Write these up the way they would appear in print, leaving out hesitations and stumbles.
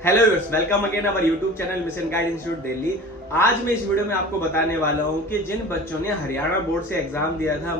Hello viewers, welcome again our YouTube channel mission guide institute Delhi. आज मैं इस video में आपको बताने वाला हूं कि जिन बच्चों ने हरियाणा बोर्ड से एग्जाम दिया था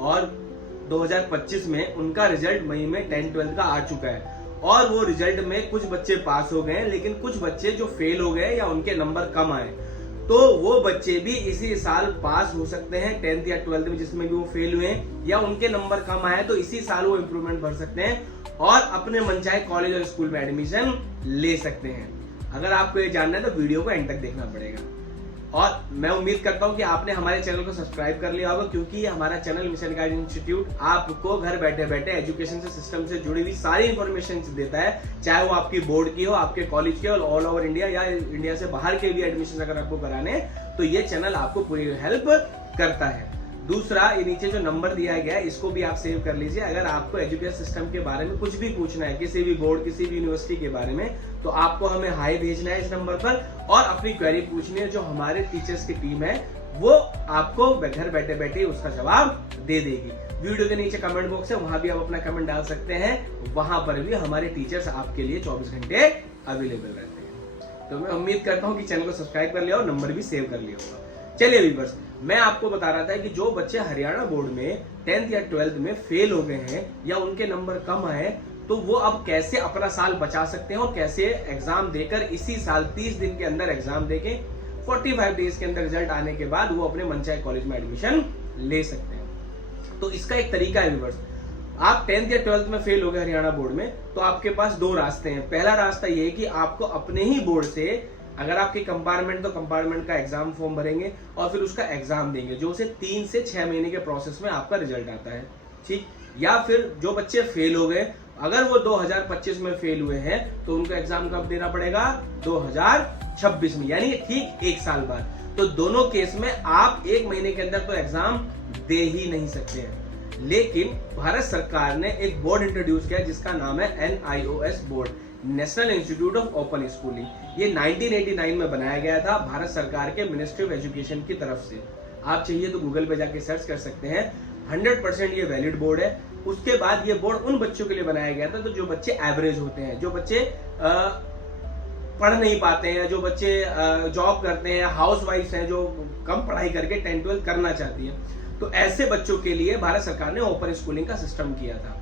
और 2025 में उनका रिजल्ट मई में 10-12 का आ चुका है और वो रिजल्ट में कुछ बच्चे पास हो गए, लेकिन कुछ बच्चे जो फेल हो गए या उनके नंबर कम आए, तो वो बच्चे भी इसी साल पास हो सकते हैं 10th या 12th में, जिसमें भी वो फेल हुए या उनके नंबर कम आए, तो इसी साल वो इम्प्रूवमेंट भर सकते हैं और अपने मनचाहे कॉलेज और स्कूल में एडमिशन ले सकते हैं। अगर आपको ये जानना है तो वीडियो को एंड तक देखना पड़ेगा। और मैं उम्मीद करता हूं कि आपने हमारे चैनल को सब्सक्राइब कर लिया होगा, क्योंकि हमारा चैनल मिशन गाइड इंस्टीट्यूट आपको घर बैठे बैठे एजुकेशन से सिस्टम से जुड़ी हुई सारी इंफॉर्मेशन देता है, चाहे वो आपकी बोर्ड की हो, आपके कॉलेज की हो, ऑल ओवर इंडिया या इंडिया से बाहर के भी एडमिशन अगर आपको कराने, तो ये चैनल आपको पूरी हेल्प करता है। दूसरा, ये नीचे जो नंबर दिया गया है इसको भी आप सेव कर लीजिए। अगर आपको एजुकेशन सिस्टम के बारे में कुछ भी पूछना है, किसी भी बोर्ड, किसी भी यूनिवर्सिटी के बारे में, तो आपको हमें हाई भेजना है इस नंबर पर और अपनी क्वेरी पूछनी है। जो हमारे टीचर्स की टीम है वो आपको घर बैठे बैठे उसका जवाब दे देगी। वीडियो के नीचे कमेंट बॉक्स है, वहां भी आप अपना कमेंट डाल सकते हैं। वहां पर भी हमारे टीचर्स आपके लिए 24 घंटे अवेलेबल रहते हैं। तो मैं उम्मीद करता हूँ कि चैनल को सब्सक्राइब कर लिया और नंबर भी सेव कर लिया होगा। चलिए व्यूअर्स, मैं आपको बता रहा था कि जो बच्चे हरियाणा बोर्ड में 10th या 12th में फेल हो गए हैं या उनके नंबर कम आए, तो वो अब कैसे अपना साल बचा सकते हैं और कैसे एग्जाम देकर इसी साल 30 दिन के अंदर एग्जाम देके 45 डेज के अंदर रिजल्ट आने के बाद वो अपने मनचाहे कॉलेज में एडमिशन ले सकते हैं। तो इसका एक तरीका है व्यूअर्स, आप 10th या 12th में फेल हो गए हरियाणा बोर्ड में, तो आपके पास दो रास्ते हैं। पहला रास्ता ये है कि आपको अपने ही बोर्ड से, अगर आपकी कंपार्टमेंट तो कंपार्टमेंट का एग्जाम फॉर्म भरेंगे और फिर उसका एग्जाम देंगे, जो उसे 3 से 6 महीने के प्रोसेस में आपका रिजल्ट आता है, ठीक। या फिर जो बच्चे फेल हो गए, अगर वो 2025 में फेल हुए हैं, तो उनको एग्जाम कब देना पड़ेगा? 2026 में, यानी ठीक 1 साल बाद। तो दोनों केस में आप 1 महीने के अंदर तो एग्जाम दे ही नहीं सकते हैं। लेकिन भारत सरकार ने एक बोर्ड इंट्रोड्यूस किया जिसका नाम है NIOS board, national institute of open schooling. ये 1989 में बनाया गया था भारत सरकार के मिनिस्ट्री ऑफ एजुकेशन की तरफ से। आप चाहिए तो गूगल पे जाके सर्च कर सकते हैं। 100% ये वैलिड बोर्ड है। उसके बाद ये बोर्ड उन बच्चों के लिए बनाया गया था तो जो बच्चे एवरेज होते हैं, जो बच्चे पढ़ नहीं पाते हैं, जो बच्चे जॉब करते हैं, हाउस वाइफ हैं, जो कम पढ़ाई करके 10-12 करना चाहती है, तो ऐसे बच्चों के लिए भारत सरकार ने ओपन स्कूलिंग का सिस्टम किया था।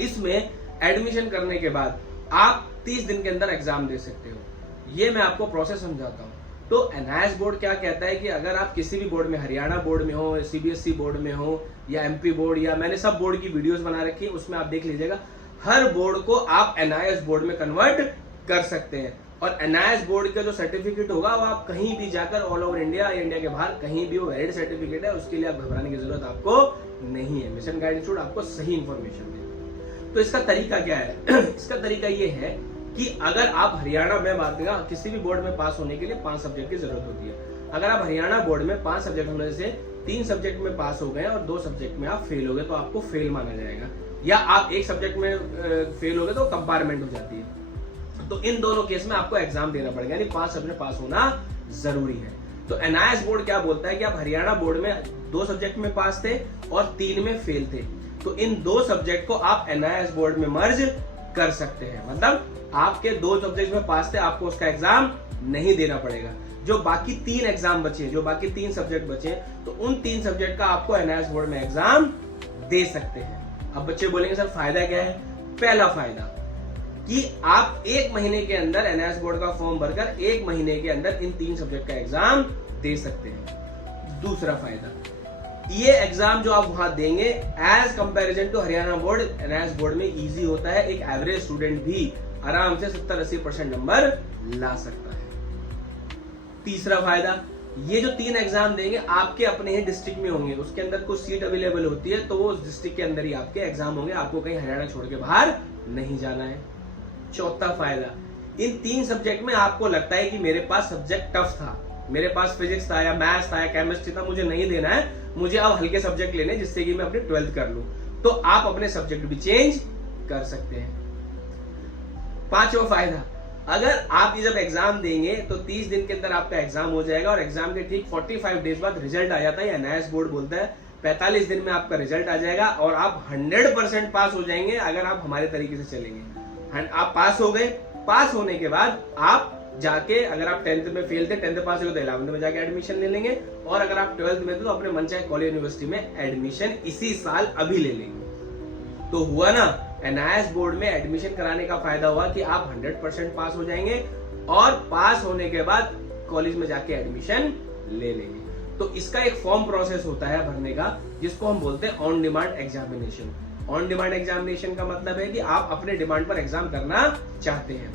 इसमें एडमिशन करने के बाद आप 30 दिन के अंदर एग्जाम दे सकते हो। ये मैं आपको प्रोसेस समझाता हूँ। तो NIOS बोर्ड क्या कहता है कि अगर आप किसी भी बोर्ड में, हरियाणा बोर्ड में हो, CBSE बोर्ड में हो या MP बोर्ड, या मैंने सब बोर्ड की वीडियोस बना रखी है, उसमें आप देख लीजिएगा, हर बोर्ड को आप NIOS बोर्ड में कन्वर्ट कर सकते हैं। और NIOS बोर्ड का जो सर्टिफिकेट होगा वो आप कहीं भी जाकर ऑल ओवर इंडिया या इंडिया के बाहर कहीं भी वो वैलिड सर्टिफिकेट है, उसके लिए आप घबराने की जरूरत आपको नहीं है। मिशन गाइड इंस्टीट्यूट आपको सही इंफॉर्मेशन दे। तो इसका तरीका क्या है? इसका तरीका ये है कि अगर आप हरियाणा में, बात करें, किसी भी बोर्ड में पास होने के लिए 5 सब्जेक्ट की जरूरत होती है। अगर आप हरियाणा बोर्ड में 5 सब्जेक्ट होने से 3 सब्जेक्ट में पास हो गए और 2 सब्जेक्ट में आप फेल हो गए, तो आपको फेल माना जाएगा। या आप 1 सब्जेक्ट में फेल हो गए तो कंपार्टमेंट हो जाती है। तो इन दोनों केस में आपको एग्जाम देना पड़ेगा, यानी 5 सब्जेक्ट में पास होना जरूरी है। तो NIOS बोर्ड क्या बोलता है कि आप हरियाणा बोर्ड में 2 सब्जेक्ट में पास थे और 3 में फेल थे, तो इन 2 सब्जेक्ट को आप NIOS बोर्ड में मर्ज कर सकते हैं। मतलब आपके 2 सब्जेक्ट में पास थे, आपको उसका एग्जाम नहीं देना पड़ेगा। जो बाकी 3 एग्जाम बचे, जो बाकी 3 सब्जेक्ट बचे, तो उन 3 सब्जेक्ट का आपको NIOS बोर्ड में एग्जाम दे सकते हैं। अब बच्चे बोलेंगे सर फायदा क्या है? पहला फायदा कि आप 1 महीने के अंदर NIOS बोर्ड का फॉर्म भरकर 1 महीने के अंदर इन 3 सब्जेक्ट का एग्जाम दे सकते हैं। दूसरा फायदा, ये एग्जाम जो आप वहां देंगे as comparison to Haryana board, NIOS board में इजी होता है। एक एवरेज स्टूडेंट भी आराम से 70-80% नंबर ला सकता है। तीसरा फायदा, ये जो 3 एग्जाम देंगे आपके अपने ही डिस्ट्रिक्ट में होंगे, उसके अंदर कुछ सीट अवेलेबल होती है, तो वो उस डिस्ट्रिक्ट के अंदर ही आपके एग्जाम होंगे, आपको कहीं हरियाणा छोड़ के बाहर नहीं जाना है। चौथा फायदा, इन 3 सब्जेक्ट में आपको लगता है कि मेरे पास सब्जेक्ट टफ था, मेरे पास फिजिक्स था या मैथ्स था या केमिस्ट्री था, मुझे नहीं देना है, मुझे अब हल्के सब्जेक्ट लेने जिससे कि मैं अपनी 12th कर लूं, तो आप अपने सब्जेक्ट भी चेंज कर सकते हैं। 5वां फायदा, अगर आप ये जब एग्जाम देंगे तो 30 दिन के अंदर आपका एग्जाम हो जाएगा और एग्जाम के ठीक 45 डेज बाद रिजल्ट आ जाता है। NIOS बोर्ड बोलता है 45 दिन में आपका रिजल्ट आ जाएगा और आप 100% पास हो जाएंगे अगर आप हमारे तरीके से चलेंगे। आप पास हो गए पास होने के बाद आप जाके, अगर आप 10th में फेल थे, 10th पास हो तो 11th में जाके एडमिशन ले लेंगे, और अगर आप 12th में थे तो अपने मनचाहे कॉलेज यूनिवर्सिटी में एडमिशन इसी साल अभी ले लेंगे। तो हुआ ना, एनआईएस बोर्ड में एडमिशन कराने का फायदा हुआ कि आप 100% पास हो जाएंगे, और पास होने के बाद कॉलेज में जाके एडमिशन ले लेंगे। तो इसका एक फॉर्म प्रोसेस होता है भरने का, जिसको हम बोलते हैं on demand examination. On demand examination का मतलब है कि आप अपने डिमांड पर एग्जाम करना चाहते हैं,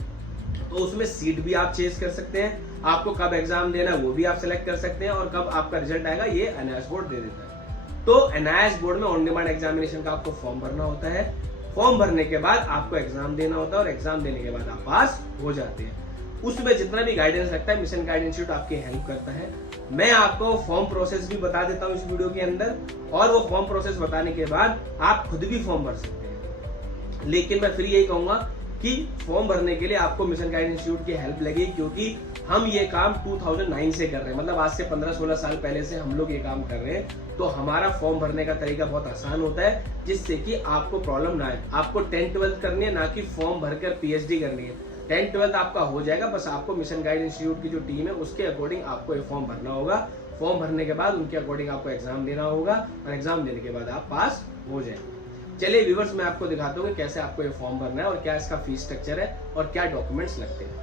तो उसमें सीट भी आप चेंज कर सकते हैं, आपको कब एग्जाम देना है वो भी आप सिलेक्ट कर सकते हैं, और कब आपका रिजल्ट आएगा ये एनआईएस बोर्ड दे देता है। तो एनआईएस बोर्ड में ऑन डिमांड एग्जामिनेशन का आपको फॉर्म भरना होता है, फॉर्म भरने के बाद आपको एग्जाम देना होता है, और एग्जाम देने के बाद आप पास हो जाते हैं। उसमें जितना भी गाइडेंस लगता है मिशन गाइड इंस्टीट्यूट आपकी हेल्प करता है। मैं आपको फॉर्म प्रोसेस भी बता देता हूँ इस वीडियो के अंदर, और वो फॉर्म प्रोसेस बताने के बाद आप खुद भी फॉर्म भर सकते हैं। लेकिन मैं फिर यही कहूंगा कि फॉर्म भरने के लिए आपको मिशन गाइड इंस्टीट्यूट की हेल्प लगेगी, क्योंकि हम ये काम 2009 से कर रहे हैं, मतलब आज से 15-16 साल पहले से हम लोग ये काम कर रहे हैं। तो हमारा फॉर्म भरने का तरीका बहुत आसान होता है, जिससे कि आपको प्रॉब्लम ना आए। आपको 10th-12th करनी है, ना कि फॉर्म भरकर पीएचडी करनी है। 10th-12th आपका हो जाएगा, बस आपको मिशन गाइड इंस्टीट्यूट की जो टीम है उसके अकॉर्डिंग आपको ये फॉर्म भरना होगा। फॉर्म भरने के बाद उनके अकॉर्डिंग आपको एग्जाम देना होगा, और एग्जाम देने के बाद आप पास हो जाएंगे। चलिए व्यूअर्स, मैं आपको दिखाता हूँ कि कैसे आपको ये फॉर्म भरना है, और क्या इसका फीस स्ट्रक्चर है, और क्या डॉक्यूमेंट्स लगते हैं।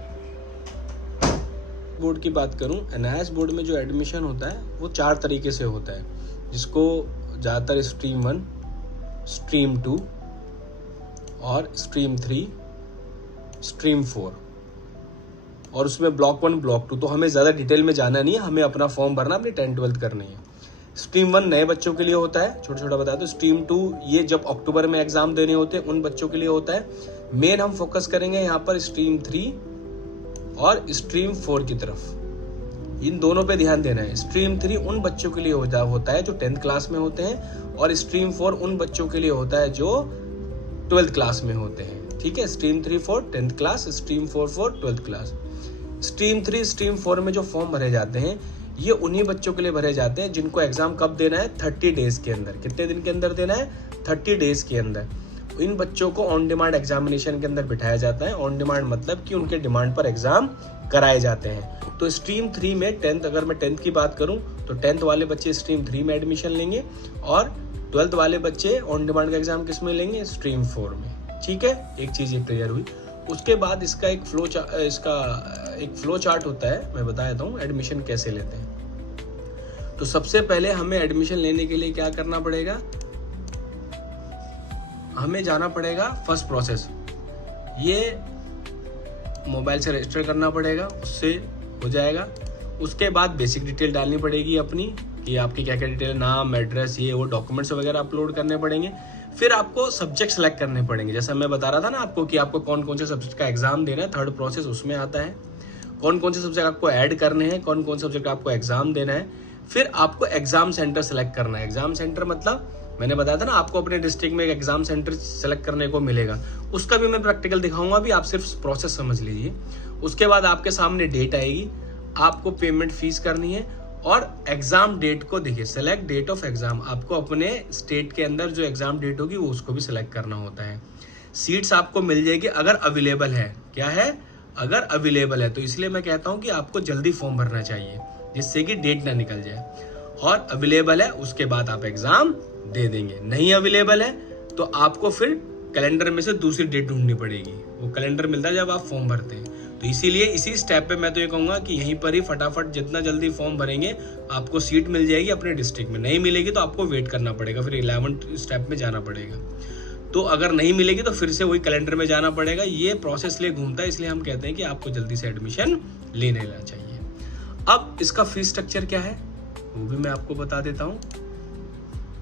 बोर्ड की बात करूं, एनआईएस बोर्ड में जो एडमिशन होता है वो 4 तरीके से होता है, जिसको ज़्यादातर स्ट्रीम 1, स्ट्रीम 2 और स्ट्रीम 3, स्ट्रीम 4, और उसमें ब्लॉक 1, ब्लॉक 2। तो हमें ज़्यादा डिटेल में जाना नहीं है, हमें अपना फॉर्म भरना, अपनी 10th-12th करनी है। स्ट्रीम 1 नए बच्चों के लिए होता है, छोटा छोटा बता दो। स्ट्रीम 2 ये जब अक्टूबर में एग्जाम देने होते हैं उन बच्चों के लिए होता है। मेन हम फोकस करेंगे यहाँ पर स्ट्रीम 3 और स्ट्रीम 4 की तरफ, इन दोनों पे ध्यान देना है। स्ट्रीम 3 उन बच्चों के लिए होता है जो 10th क्लास में होते हैं, और स्ट्रीम 4 उन बच्चों के लिए होता है जो 12th क्लास में होते हैं। ठीक है, stream 3 4 10th class, stream 4 12th class. Stream 3 stream 4 में जो फॉर्म भरे जाते हैं ये उन्हीं बच्चों के लिए भरे जाते हैं जिनको एग्जाम कब देना है, 30 डेज के अंदर। कितने दिन के अंदर देना है, 30 डेज के अंदर। इन बच्चों को ऑन डिमांड एग्जामिनेशन के अंदर बिठाया जाता है। ऑन डिमांड मतलब कि उनके डिमांड पर एग्जाम कराए जाते हैं। तो स्ट्रीम 3 में 10th, अगर मैं 10th की बात करूं तो 10th वाले बच्चे स्ट्रीम 3 में एडमिशन लेंगे, और 12th वाले बच्चे ऑन डिमांड का एग्जाम किस में लेंगे, स्ट्रीम 4 में। ठीक है, एक चीज ये क्लियर हुई। उसके बाद इसका एक फ्लो चार्ट होता है, मैं बता देता हूँ एडमिशन कैसे लेते हैं। तो सबसे पहले हमें एडमिशन लेने के लिए क्या करना पड़ेगा, हमें जाना पड़ेगा फर्स्ट प्रोसेस, ये मोबाइल से रजिस्टर करना पड़ेगा, उससे हो जाएगा। उसके बाद बेसिक डिटेल डालनी पड़ेगी अपनी, कि आपकी क्या क्या डिटेल, नाम, एड्रेस, ये वो डॉक्यूमेंट्स वगैरह अपलोड करने पड़ेंगे। फिर आपको सब्जेक्ट सेलेक्ट करने पड़ेंगे, जैसा मैं बता रहा था ना आपको कि आपको कौन कौन से सब्जेक्ट का एग्जाम देना है। थर्ड प्रोसेस उसमें आता है, कौन कौन से सब्जेक्ट आपको ऐड करने हैं, कौन कौन से सब्जेक्ट आपको एग्जाम देना है। फिर आपको एग्जाम सेंटर सेलेक्ट करना है। एग्जाम सेंटर मतलब मैंने बताया था ना, आपको अपने डिस्ट्रिक्ट में एक एग्जाम सेंटर सेलेक्ट करने को मिलेगा। उसका भी मैं प्रैक्टिकल दिखाऊंगा, अभी आप सिर्फ प्रोसेस समझ लीजिए। उसके बाद आपके सामने डेट आएगी, आपको पेमेंट फीस करनी है, और एग्जाम डेट को देखिए, सेलेक्ट डेट ऑफ एग्जाम। आपको अपने स्टेट के अंदर जो एग्जाम डेट होगी वो उसको भी सिलेक्ट करना होता है। सीट्स आपको मिल जाएगी अगर अवेलेबल है। क्या है, अगर अवेलेबल है। तो इसलिए मैं कहता हूं कि आपको जल्दी फॉर्म भरना चाहिए, जिससे कि डेट ना निकल जाए। और अवेलेबल है उसके बाद आप एग्जाम दे देंगे। नहीं अवेलेबल है तो आपको फिर कैलेंडर में से दूसरी डेट ढूंढनी पड़ेगी। वो कैलेंडर मिलता है जब आप फॉर्म भरते हैं। तो इसीलिए इसी स्टेप पे मैं तो ये कहूंगा कि यहीं पर ही फटाफट जितना जल्दी फॉर्म भरेंगे आपको सीट मिल जाएगी अपने डिस्ट्रिक्ट में। नहीं मिलेगी तो आपको वेट करना पड़ेगा, फिर 11th स्टेप में जाना पड़ेगा। तो अगर नहीं मिलेगी तो फिर से वही कैलेंडर में जाना पड़ेगा। ये प्रोसेस लिए घूमता है, इसलिए हम कहते हैं कि आपको जल्दी से एडमिशन ले लेना चाहिए। अब इसका फीस स्ट्रक्चर क्या है वो भी मैं आपको बता देता हूँ।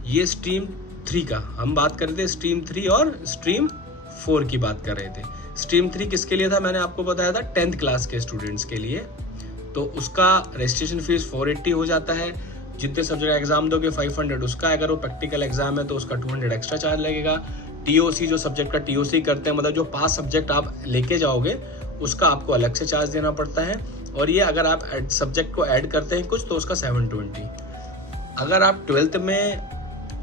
ये स्ट्रीम 3 का हम बात कर रहे थे, स्ट्रीम 3 और स्ट्रीम 4 की बात कर रहे थे। स्ट्रीम 3 किसके लिए था, मैंने आपको बताया था 10th क्लास के स्टूडेंट्स के लिए। तो उसका रजिस्ट्रेशन फीस 480 हो जाता है। जितने सब्जेक्ट एग्जाम दोगे 500 उसका, अगर वो प्रैक्टिकल एग्जाम है तो उसका 200 एक्स्ट्रा चार्ज लगेगा। टीओसी जो सब्जेक्ट का टीओसी करते हैं, मतलब जो 5 सब्जेक्ट आप लेके जाओगे उसका आपको अलग से चार्ज देना पड़ता है। और ये अगर आप सब्जेक्ट को ऐड करते हैं कुछ तो उसका 720। अगर आप 12th में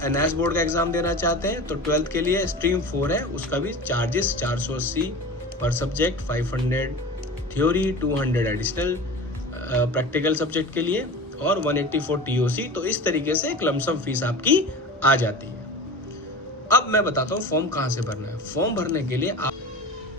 एनआईएस बोर्ड का एग्जाम देना चाहते हैं तो 12th के लिए स्ट्रीम 4 है, उसका भी चार्जेस 480 पर subject, 500 theory, 200 additional practical subject के लिए और 184 TOC। तो इस तरीके से एक लमसम फीस आपकी आ जाती है। अब मैं बताता हूँ फॉर्म कहाँ से भरना है। फॉर्म भरने के लिए आप,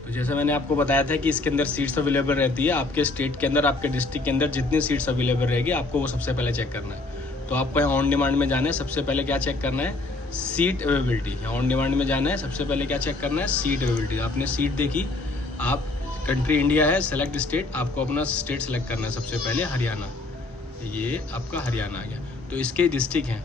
तो जैसे मैंने आपको बताया था कि इसके अंदर सीट्स अवेलेबल रहती है। आपके स्टेट के अंदर, आपके डिस्ट्रिक्ट के अंदर जितनी सीट्स अवेलेबल रहेगी आपको वो सबसे पहले चेक करना है। तो आपको यहाँ ऑन डिमांड में जाना है, सबसे पहले क्या चेक करना है, सीट अवेलेबिलिटी। यहाँ ऑन डिमांड में जाना है, सबसे पहले क्या चेक करना है, सीट अवेलेबिलिटी। आपने सीट देखी, आप कंट्री इंडिया है, सेलेक्ट स्टेट, आपको अपना स्टेट सेलेक्ट करना है। सबसे पहले हरियाणा, ये आपका हरियाणा आ गया। तो इसके डिस्ट्रिक्ट हैं,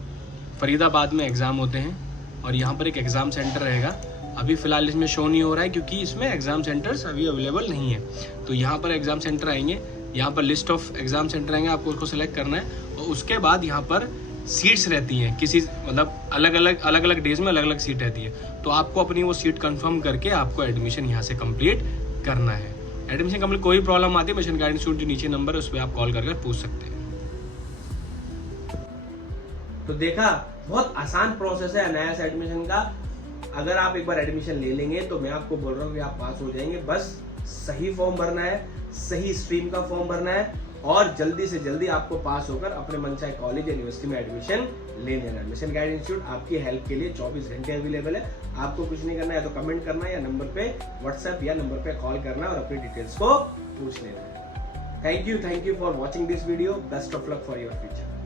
फरीदाबाद में एग्ज़ाम होते हैं और यहाँ पर एक एग्ज़ाम सेंटर रहेगा। अभी फ़िलहाल इसमें शो नहीं हो रहा है क्योंकि इसमें एग्ज़ाम सेंटर्स अभी अवेलेबल नहीं है। तो यहाँ पर एग्ज़ाम सेंटर आएंगे, यहाँ पर लिस्ट ऑफ एग्ज़ाम सेंटर आएंगे, आपको उसको सेलेक्ट करना है। और उसके बाद यहाँ पर सीट्स रहती हैं, किसी मतलब अलग अलग डेज में अलग अलग सीट रहती है। तो आपको अपनी वो सीट कंफर्म करके आपको एडमिशन यहाँ से कंप्लीट करना है। एडमिशन कंप्लीट, कोई प्रॉब्लम आती है मिशन गाइडेंस इंस्टीट्यूट जो नीचे नंबर है उस पर आप कॉल कर पूछ सकते हैं। तो देखा, बहुत आसान प्रोसेस है NIOS एडमिशन का। अगर आप एक बार एडमिशन ले लेंगे तो मैं आपको बोल रहा हूँ कि आप पास हो जाएंगे। बस सही फॉर्म भरना है, सही स्ट्रीम का फॉर्म भरना है और जल्दी से जल्दी आपको पास होकर अपने मनचाहे कॉलेज या यूनिवर्सिटी में एडमिशन ले लेना है। मिशन गाइडेंस इंस्टीट्यूट आपकी हेल्प के लिए 24 घंटे अवेलेबल है। आपको कुछ नहीं करना है, तो कमेंट करना है या नंबर पे व्हाट्सएप या नंबर पे कॉल करना है और अपनी डिटेल्स को पूछ लेना है। Thank you for watching this video. Best of luck for your future.